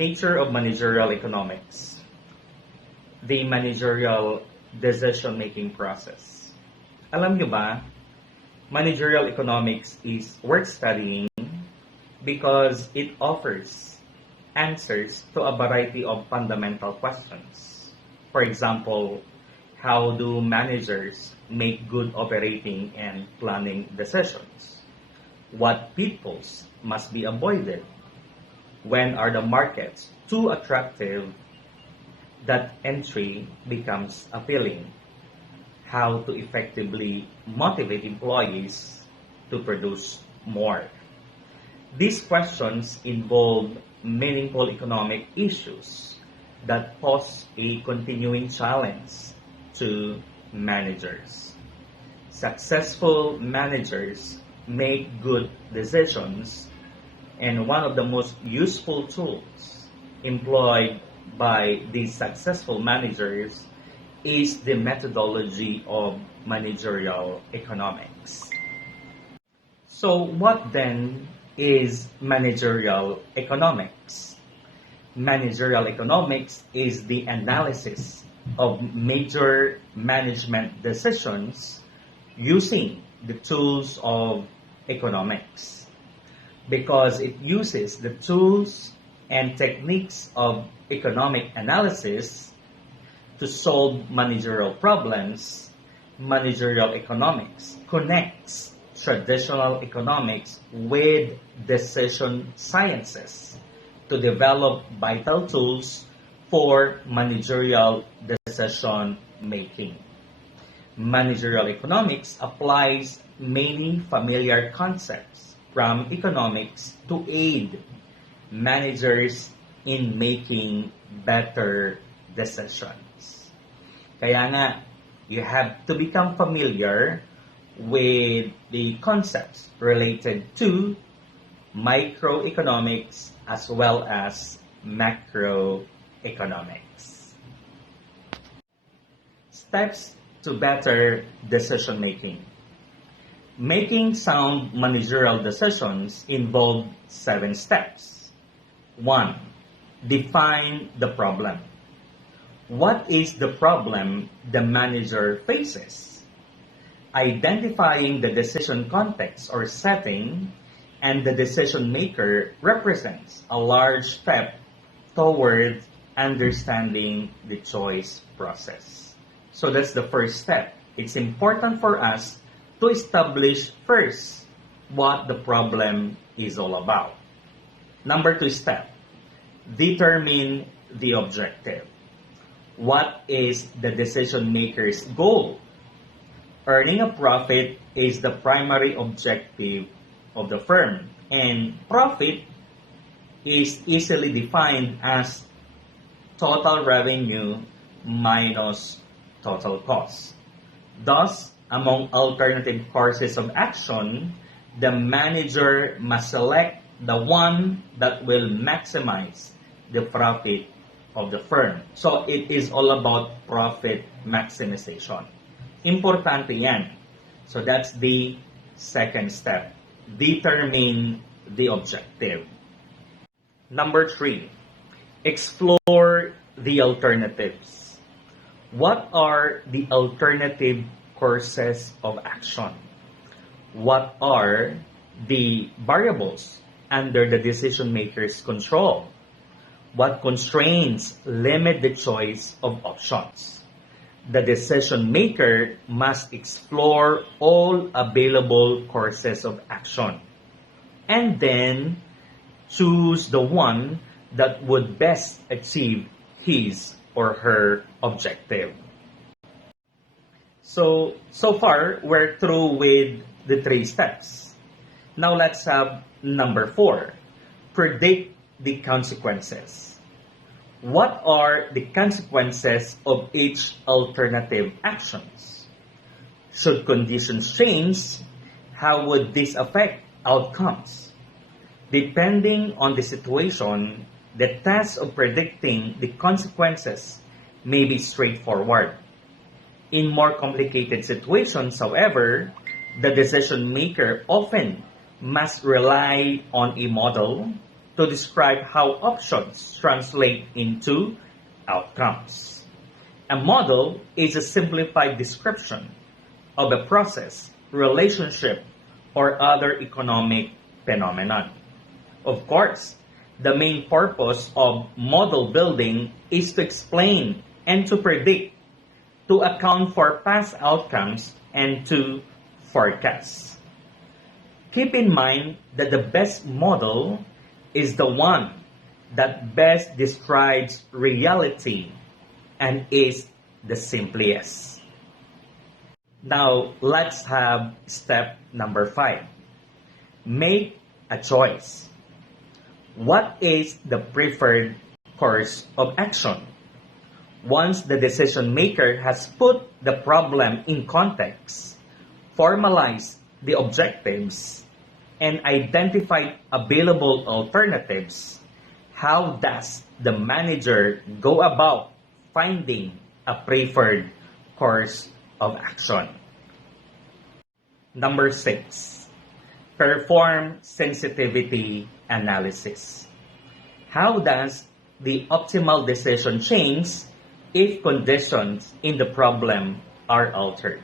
Nature of managerial economics. The managerial decision-making process. Alam nyo ba, managerial economics is worth studying because it offers answers to a variety of fundamental questions. For example, how do managers make good operating and planning decisions? What pitfalls must be avoided? When are the markets too attractive that entry becomes appealing? How to effectively motivate employees to produce more? These questions involve meaningful economic issues that pose a continuing challenge to managers. Successful managers make good decisions, and one of the most useful tools employed by these successful managers is the methodology of managerial economics. So what then is managerial economics? Managerial economics is the analysis of major management decisions using the tools of economics. Because it uses the tools and techniques of economic analysis to solve managerial problems, managerial economics connects traditional economics with decision sciences to develop vital tools for managerial decision making. Managerial economics applies many familiar concepts from economics to aid managers in making better decisions. Kaya nga, you have to become familiar with the concepts related to microeconomics as well as macroeconomics. Steps to better decision making. Making sound managerial decisions involve 7 steps. 1. Define the problem. What is the problem the manager faces? Identifying the decision context or setting and the decision maker represents a large step toward understanding the choice process. So that's the first step. It's important for us to establish first what the problem is all about. Number 2 step, determine the objective. What is the decision maker's goal? Earning a profit is the primary objective of the firm, and profit is easily defined as total revenue minus total cost. Thus, among alternative courses of action, the manager must select the one that will maximize the profit of the firm. So it is all about profit maximization. Importante yan. So that's the second step. Determine the objective. Number 3, explore the alternatives. What are the alternative courses of action? What are the variables under the decision maker's control? What constraints limit the choice of options? The decision maker must explore all available courses of action and then choose the one that would best achieve his or her objective. So far, we're through with the 3 steps. Now let's have number 4. Predict the consequences. What are the consequences of each alternative actions? Should conditions change, how would this affect outcomes? Depending on the situation, the task of predicting the consequences may be straightforward. In more complicated situations, however, the decision maker often must rely on a model to to describe how options translate into outcomes. A model is a simplified description of a process, relationship, or other economic phenomenon. Of course, the main purpose of model building is to explain and to predict, to account for past outcomes, and to forecast. Keep in mind that the best model is the one that best describes reality and is the simplest. Now, let's have step number 5. Make a choice. What is the preferred course of action? Once the decision maker has put the problem in context, formalized the objectives, and identified available alternatives, how does the manager go about finding a preferred course of action? Number 6, perform sensitivity analysis. How does the optimal decision change if conditions in the problem are altered?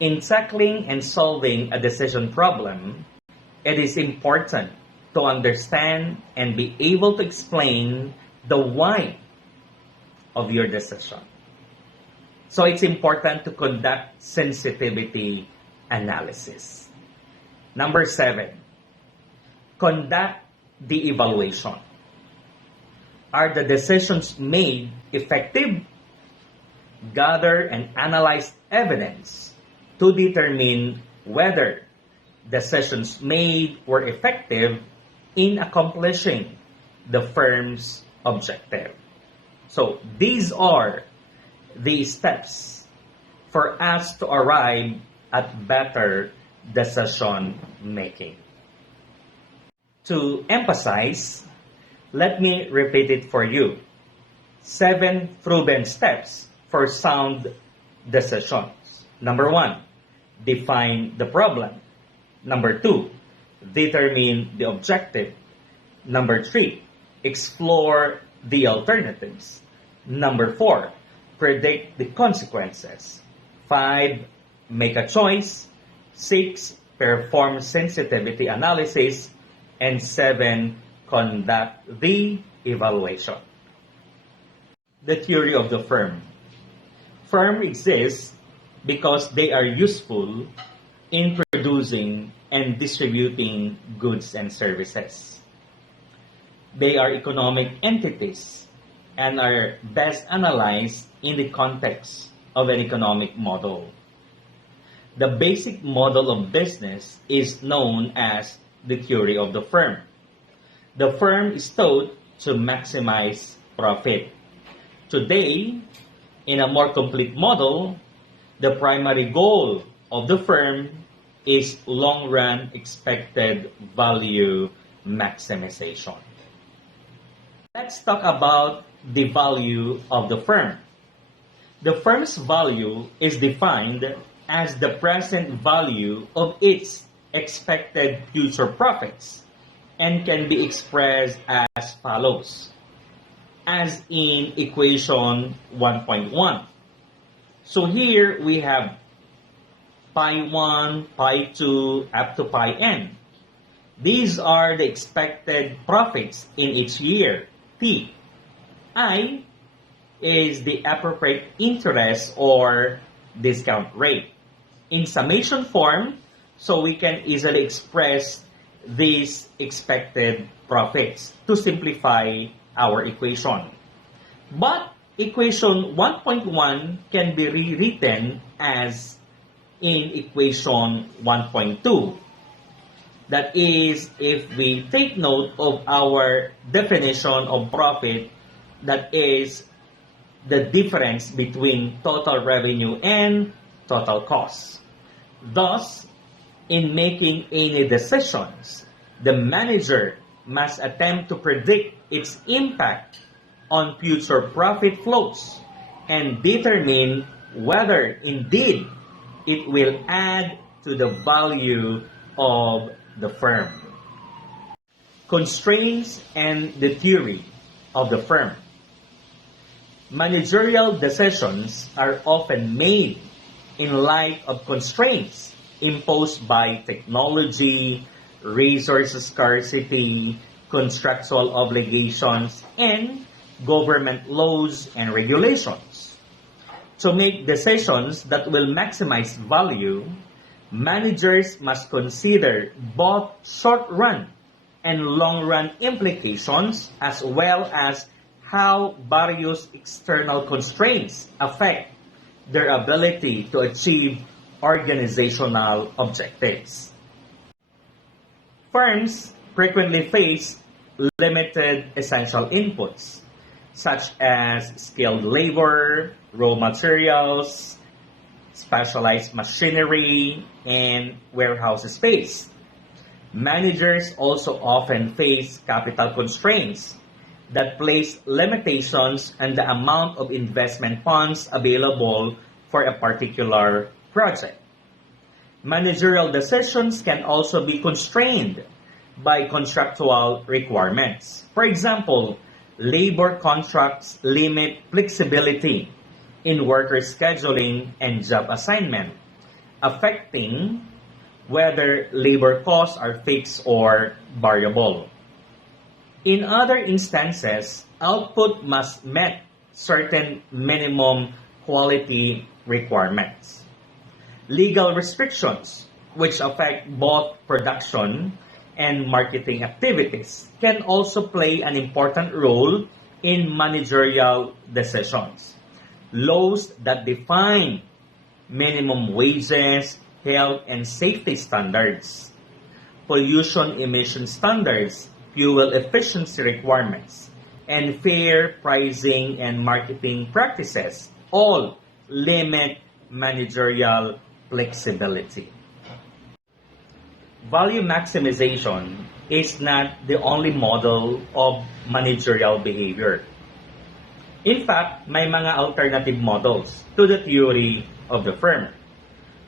In tackling and solving a decision problem, it is important to understand and be able to explain the why of your decision. So it's important to conduct sensitivity analysis. Number 7, conduct the evaluation. Are the decisions made effective? Gather and analyze evidence to determine whether decisions made were effective in accomplishing the firm's objective. So these are the steps for us to arrive at better decision making. To emphasize, let me repeat it for you. 7 proven steps for sound decisions. Number 1, define the problem. Number 2, determine the objective. Number 3, explore the alternatives. Number 4, predict the consequences. 5, make a choice. 6, perform sensitivity analysis. And 7, conduct the evaluation. The theory of the firm. Firm exists because they are useful in producing and distributing goods and services. They are economic entities and are best analyzed in the context of an economic model. The basic model of business is known as the theory of the firm. The firm is taught to maximize profit. Today, in a more complete model, the primary goal of the firm is long-run expected value maximization. Let's talk about the value of the firm. The firm's value is defined as the present value of its expected future profits and can be expressed as follows, as in equation 1.1. So here we have pi 1, pi 2, up to pi n. These are the expected profits in each year, T. I is the appropriate interest or discount rate. In summation form, so we can easily express these expected profits to simplify our equation. But equation 1.1 can be rewritten as in equation 1.2. That is, if we take note of our definition of profit, that is the difference between total revenue and total cost. Thus, in making any decisions, the manager must attempt to predict its impact on future profit flows and determine whether indeed it will add to the value of the firm. Constraints and the theory of the firm. Managerial decisions are often made in light of constraints imposed by technology, resource scarcity, contractual obligations, and government laws and regulations. To make decisions that will maximize value, managers must consider both short-run and long-run implications as well as how various external constraints affect their ability to achieve organizational objectives. Firms frequently face limited essential inputs, such as skilled labor, raw materials, specialized machinery, and warehouse space. Managers also often face capital constraints that place limitations on the amount of investment funds available for a particular project. Managerial decisions can also be constrained by contractual requirements. For example, labor contracts limit flexibility in worker scheduling and job assignment, affecting whether labor costs are fixed or variable. In other instances, output must meet certain minimum quality requirements. Legal restrictions, which affect both production and marketing activities, can also play an important role in managerial decisions. Laws that define minimum wages, health and safety standards, pollution emission standards, fuel efficiency requirements, and fair pricing and marketing practices all limit managerial flexibility. Value maximization is not the only model of managerial behavior. In fact, may mga alternative models to the theory of the firm.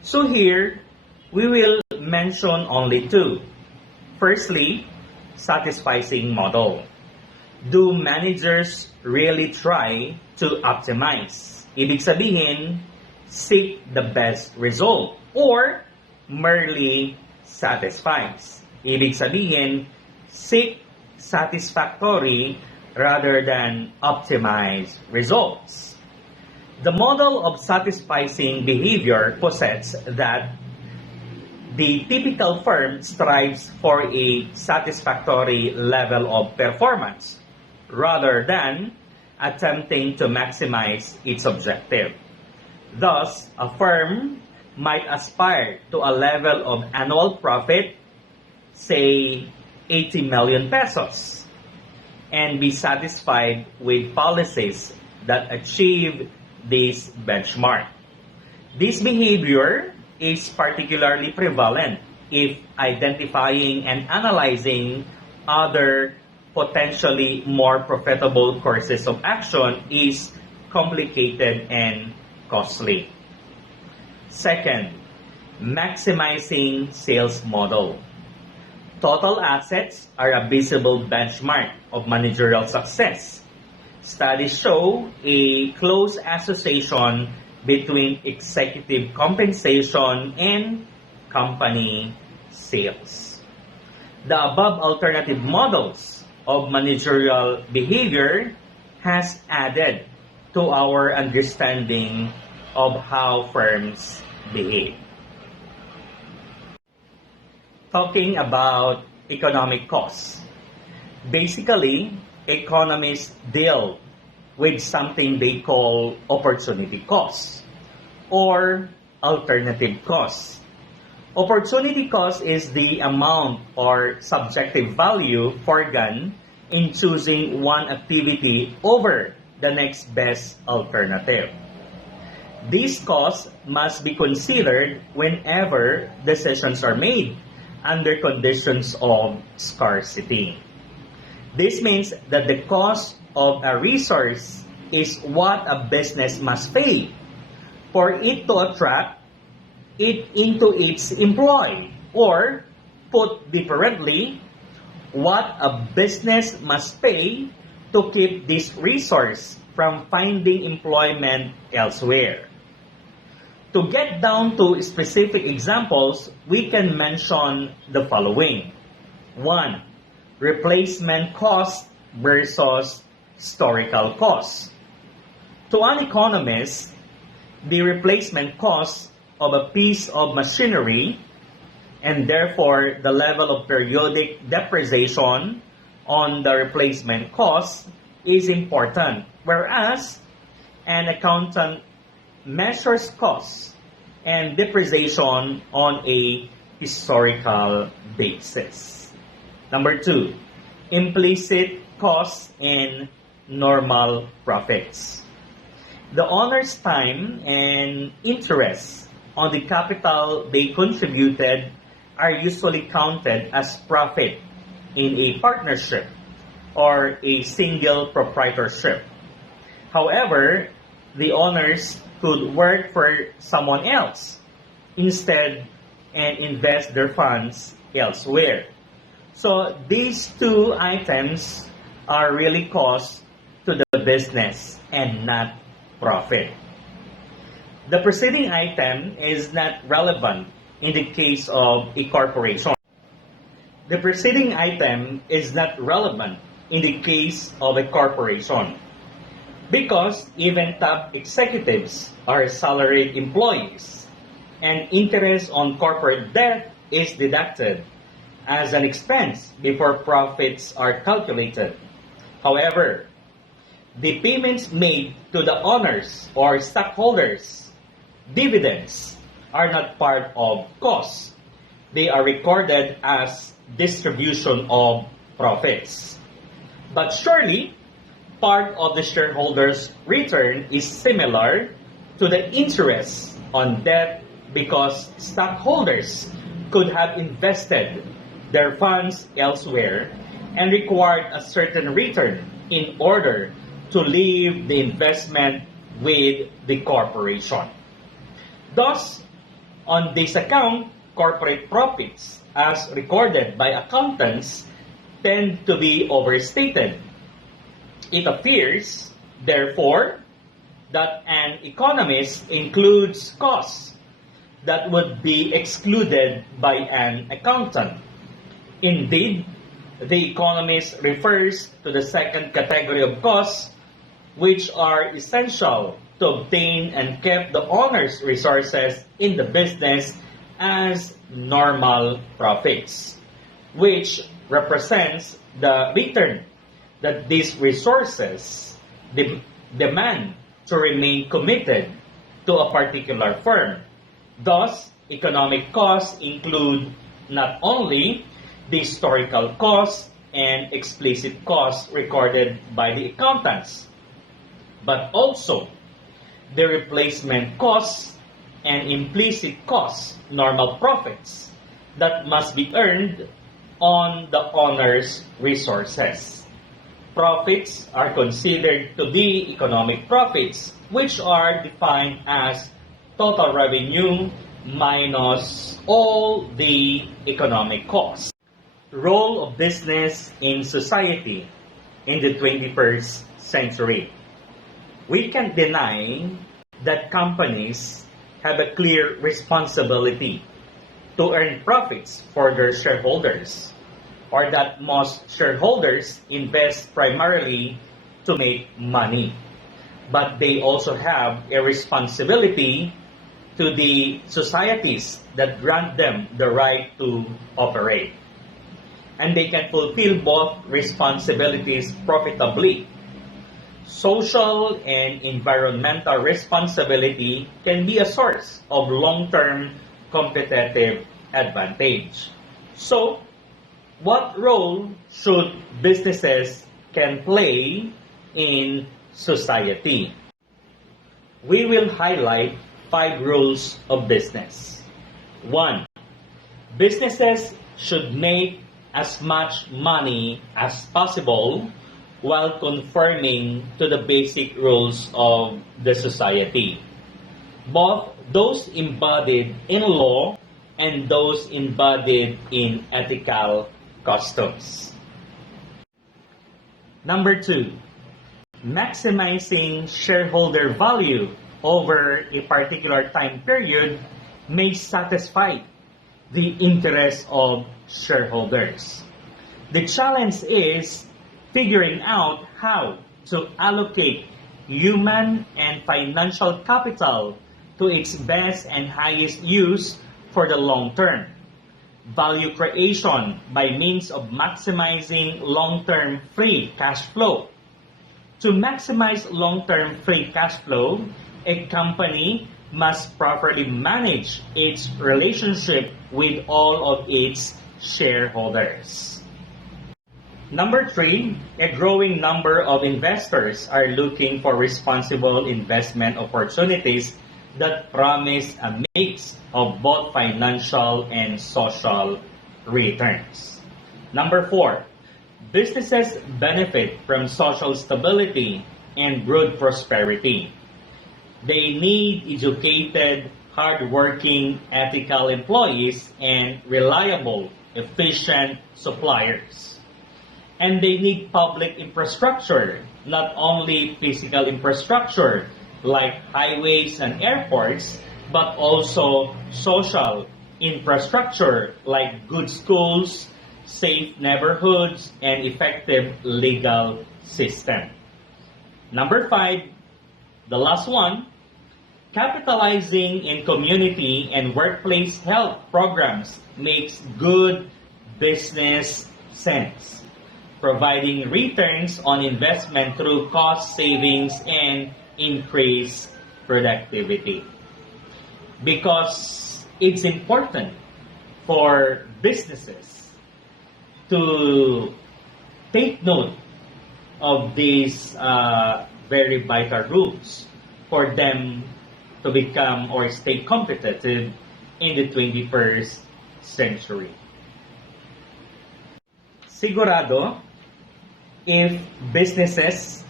So here, we will mention only two. Firstly, satisficing model. Do managers really try to optimize? Ibig sabihin, seek the best result or merely satisfies. Ibig sabihin, seek satisfactory rather than optimize results. The model of satisficing behavior posits that the typical firm strives for a satisfactory level of performance rather than attempting to maximize its objective. Thus, a firm might aspire to a level of annual profit, say 80 million pesos, and be satisfied with policies that achieve this benchmark. This behavior is particularly prevalent if identifying and analyzing other potentially more profitable courses of action is complicated and costly. Second, maximizing sales model. Total assets are a visible benchmark of managerial success. Studies show a close association between executive compensation and company sales. The above alternative models of managerial behavior has added to our understanding of how firms behave. Talking about economic costs. Basically, economists deal with something they call opportunity costs or alternative costs. Opportunity cost is the amount or subjective value foregone in choosing one activity over the next best alternative. These costs must be considered whenever decisions are made under conditions of scarcity. This means that the cost of a resource is what a business must pay for it to attract it into its employ, or put differently, what a business must pay to keep this resource from finding employment elsewhere. To get down to specific examples, we can mention the following. 1. Replacement cost versus historical cost. To an economist, the replacement cost of a piece of machinery and therefore the level of periodic depreciation on the replacement cost is important, whereas an accountant measures costs and depreciation on a historical basis. Number 2, implicit costs and normal profits. The owner's time and interest on the capital they contributed are usually counted as profit in a partnership or a single proprietorship. However, the owners could work for someone else instead and invest their funds elsewhere. So these two items are really cost to the business and not profit. The preceding item is not relevant in the case of a corporation. The preceding item is not relevant in the case of a corporation because even top executives are salaried employees and interest on corporate debt is deducted as an expense before profits are calculated. However, the payments made to the owners or stockholders, dividends, are not part of costs. They are recorded as distribution of profits. But surely, part of the shareholders' return is similar to the interest on debt because stockholders could have invested their funds elsewhere and required a certain return in order to leave the investment with the corporation. Thus, on this account, corporate profits, as recorded by accountants, tend to be overstated. It appears, therefore, that an economist includes costs that would be excluded by an accountant. Indeed, the economist refers to the second category of costs, which are essential to obtain and keep the owner's resources in the business as normal profits, which represents the return that these resources demand to remain committed to a particular firm. Thus, economic costs include not only the historical costs and explicit costs recorded by the accountants, but also the replacement costs and implicit costs, normal profits, that must be earned on the owner's resources. Profits are considered to be economic profits, which are defined as total revenue minus all the economic costs. Role of business in society in the 21st century. We can't deny that companies have a clear responsibility to earn profits for their shareholders, or that most shareholders invest primarily to make money. But they also have a responsibility to the societies that grant them the right to operate. And they can fulfill both responsibilities profitably. Social and environmental responsibility can be a source of long-term competitive advantage. So, what role should businesses can play in society? We will highlight 5 rules of business. 1. Businesses should make as much money as possible while conforming to the basic rules of the society, both those embodied in law and those embodied in ethical customs. Number two, maximizing shareholder value over a particular time period may satisfy the interests of shareholders. The challenge is figuring out how to allocate human and financial capital to its best and highest use for the long term. Value creation by means of maximizing long-term free cash flow. To maximize long-term free cash flow, a company must properly manage its relationship with all of its shareholders. Number three, a growing number of investors are looking for responsible investment opportunities that promise a mix of both financial and social returns. Number four, businesses benefit from social stability and broad prosperity. They need educated, hardworking, ethical employees and reliable, efficient suppliers. And they need public infrastructure, not only physical infrastructure like highways and airports, but also social infrastructure like good schools, safe neighborhoods, and effective legal system. Number five, the last one, capitalizing in community and workplace health programs makes good business sense, providing returns on investment through cost savings and increased productivity. Because it's important for businesses to take note of these very vital rules for them to become or stay competitive in the 21st century. Sigurado, if businesses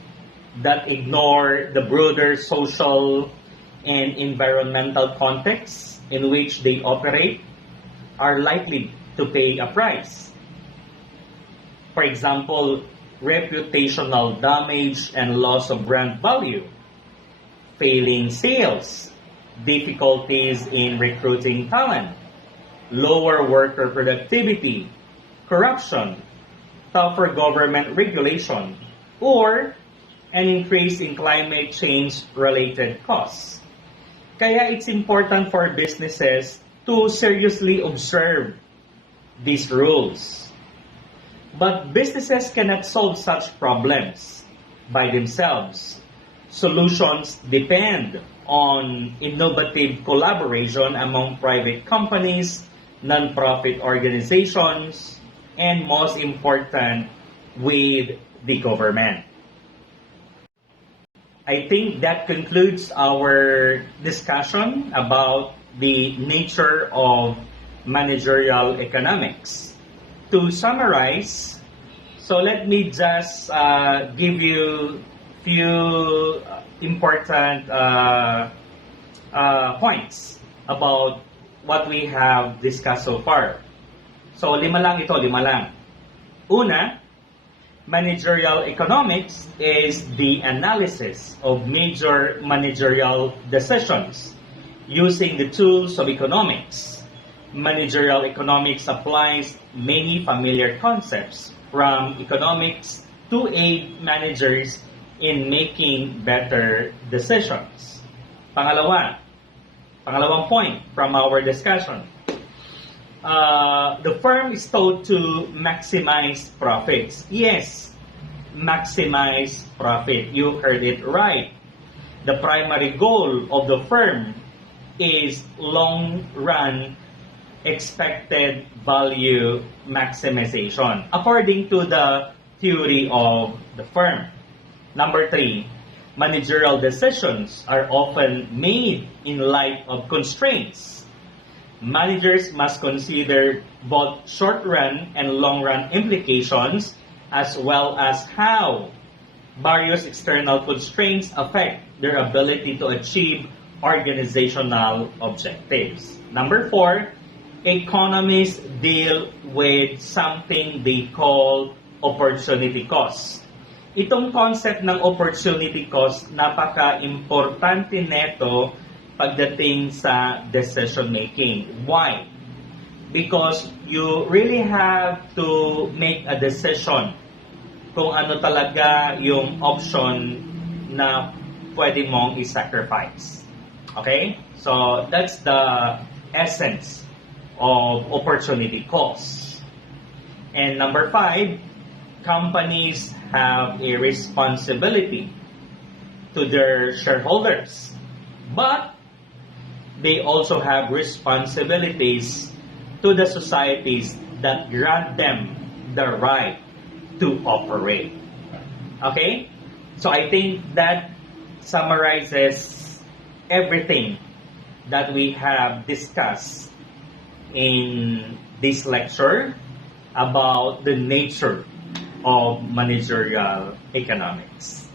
that ignore the broader social and environmental context in which they operate are likely to pay a price. For example, reputational damage and loss of brand value, failing sales, difficulties in recruiting talent, lower worker productivity, corruption, tougher government regulation, or an increase in climate change-related costs. Kaya it's important for businesses to seriously observe these rules. But businesses cannot solve such problems by themselves. Solutions depend on innovative collaboration among private companies, non-profit organizations, and most important, with the government. I think that concludes our discussion about the nature of managerial economics. To summarize, so let me just give you few important points about what we have discussed so far. So lima lang. Una, managerial economics is the analysis of major managerial decisions using the tools of economics. Managerial economics applies many familiar concepts from economics to aid managers in making better decisions. Pangalawang point from our discussion. The firm is told to maximize profits. Yes, maximize profit. You heard it right. The primary goal of the firm is long-run expected value maximization, according to the theory of the firm. Number three, managerial decisions are often made in light of constraints. Managers must consider both short-run and long-run implications, as well as how various external constraints affect their ability to achieve organizational objectives. Number four, economists deal with something they call opportunity cost. Itong concept ng opportunity cost, napaka-importante neto pagdating sa decision making. Why? Because you really have to make a decision kung ano talaga yung option na pwede mong i-sacrifice. Okay? So, that's the essence of opportunity cost. And number 5, companies have a responsibility to their shareholders, but they also have responsibilities to the societies that grant them the right to operate. Okay? So I think that summarizes everything that we have discussed in this lecture about the nature of managerial economics.